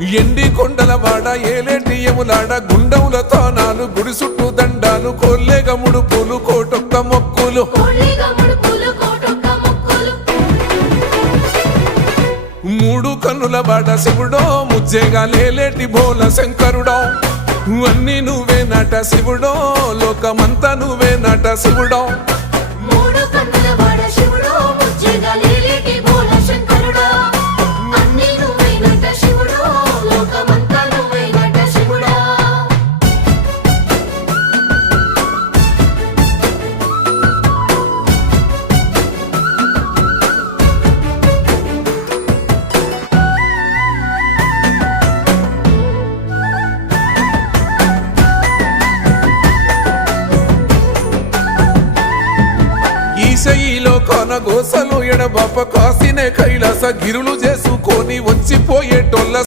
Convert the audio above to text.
ఎండి కొండల వాడ ఏలేటి యములాడ గుండముల తానాలు గుడి చుట్టూ దండాలు కొల్లేగ ముడుపులు కోటొక్క మొక్కులు మూడు కన్నుల వాడ శివుడో ముజ్జేగా లేలేటి బోల శంకరుడో అన్ని నువ్వే నట శివుడో లోకమంతా నువ్వే నట శివుడో ఈశయిలో కొనగోసలు ఎడబాప కాసినే కైలాస గిరులు చేసుకొని వచ్చిపోయేటోళ్ళ